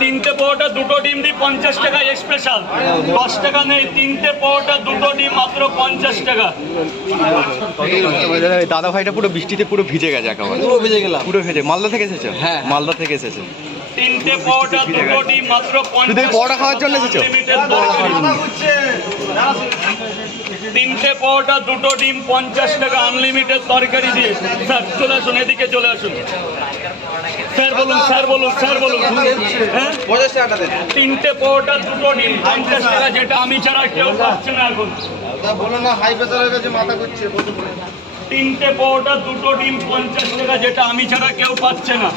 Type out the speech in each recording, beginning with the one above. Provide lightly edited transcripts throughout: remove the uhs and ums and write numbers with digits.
তিনটে পরোটা দুটো ডিম দিই 50 টাকা স্পেশাল, 10 টাকা নেই। তিনটে পরোটা দুটো ডিম মাত্র 50 টাকা। দাদা ভাইটা পুরো বৃষ্টিতে পুরো ভিজে গেছে, একেবারে পুরো ভিজে গেলাম। পুরো ভিজে। মালদা থেকে এসেছো? হ্যাঁ, মালদা থেকে এসেছে। তিনটে পরোটা দুটো ডিম মাত্র 50 শুধু পরোটা খাওয়ার জন্য এসেছো? তিনটে পরোটা দুটো ডিম 50 টাকা আনলিমিটেড তরকারি দিয়ে। স্যার চলে আসুন, এদিকে চলে আসুন। স্যার বলুন, স্যার বলুন, স্যার বলুন। হ্যাঁ, 50 টাকা দেন। তিনটে পরোটা দুটো ডিম 50 টাকা, যেটা আমি ছাড়া কেউ পাচ্ছে না এখন। বলো না, হাই প্রেসার হয়ে গেছে, মাথা ঘুরছে। তিনটে পরোটা দুটো ডিম 50 টাকা, যেটা আমি ছাড়া কেউ পাচ্ছে না।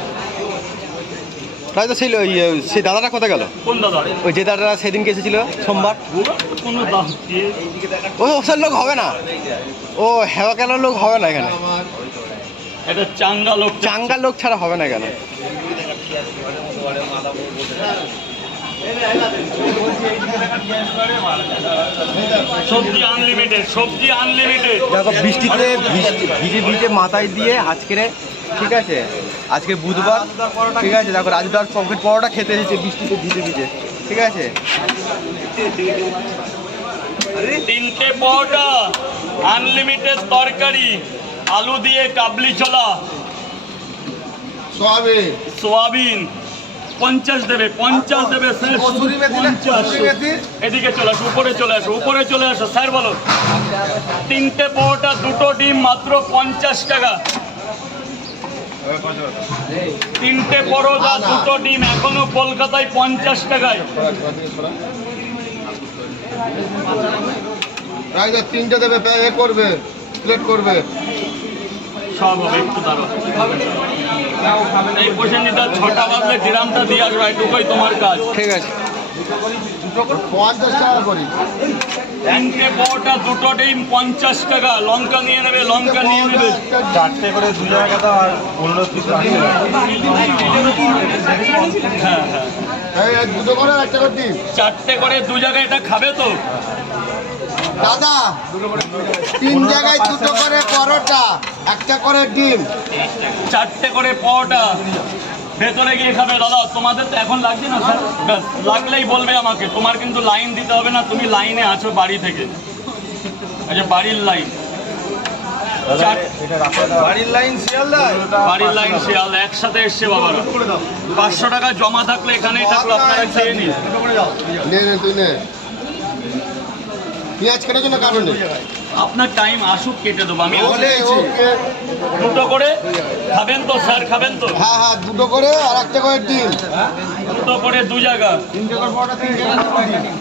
তাই তো সেই দাদাটা কোথায় গেল? কোন দাদা? ওই যে দাদাটা সেদিনকে এসেছিল সোমবার। কোনো দাম ও ওসব লোক হবে না, ও হেওয়া কেলার লোক হবে না এখানে। এটা চাঙ্গা লোক, চাঙ্গা লোক ছাড়া হবে না এখানে। সবজি আনলিমিটেড, সবজি আনলিমিটেড। দেখো বৃষ্টিতে ভিজে ভিজে মাথায় দিয়ে আজকে, ঠিক আছে, আজকে বুধবার, ঠিক আছে, দেখো রাজুদার পকেট পরোটা খেতে এসেছে বৃষ্টিতে ভিজে ভিজে, ঠিক আছে। তিনটে পরোটা আনলিমিটেড তরকারি, আলু দিয়ে কাবলি ছোলা, সোয়াবিন 50 দেবে, 50 দেবে। 50। এদিকে চলে আসো, উপরে চলে আসো, উপরে চলে আসো। স্যার বলো। তিনটে পরোটা দুটো ডিম মাত্র 50 টাকা। তিনটে পরোটা দুটো ডিম এখনো কলকাতায় 50 টাকায়। তিনটে দেবে, এ করবে, প্লেট করবে। সব হবে, একটু দাঁড়ো। এই পয়সাটা 6টা বাজলে গ্রামটা দিয়ে আসবে, এটুকুই তোমার কাজ। ঠিক আছে, 50 টাকা করি। তিনটে পরোটা দুটো ডিম 50 টাকা। লঙ্কা নিয়ে নেবে, লঙ্কা নিয়ে নেবে। 4টে করে 2 জায়গা দাও আর 15 পিস। হ্যাঁ হ্যাঁ, দুটো করে একটা করে দিন। 4টে করে 2 জায়গায়। এটা খাবে তো দাদা? 3 জায়গায় 2টো করে পরোটা, একটা করে ডিম। 4টে করে পরোটা ভেতরে গিয়ে খাবে। দাদা তোমাদের তো এখন লাগছে না স্যার? ব্যাস, লাগলেই বলবে আমাকে। তোমার কিন্তু লাইন দিতে হবে না, তুমি লাইনে আছো বাড়ি থেকে। আচ্ছা, বাড়ির লাইন, বাড়ির লাইন শিয়ালদা, বাড়ির লাইন শিয়ালদা একসাথে এসছে বাবারা। 500 টাকা জমা থাকলে এখানেই থাকলো, আপনারা খেয়ে নিন। তুই নে। পেঁয়াজ কেটে জন্য কাটুন। আপনার টাইম আসুক, কেটে দেবো আমি। দুটো করে খাবেন তো স্যার? খাবেন তো? হ্যাঁ হ্যাঁ, 2টো করে আর একটা করে ডিম। দুটো করে 2 জায়গা। 3টে করে পরোটা, 3টে করে ডিম।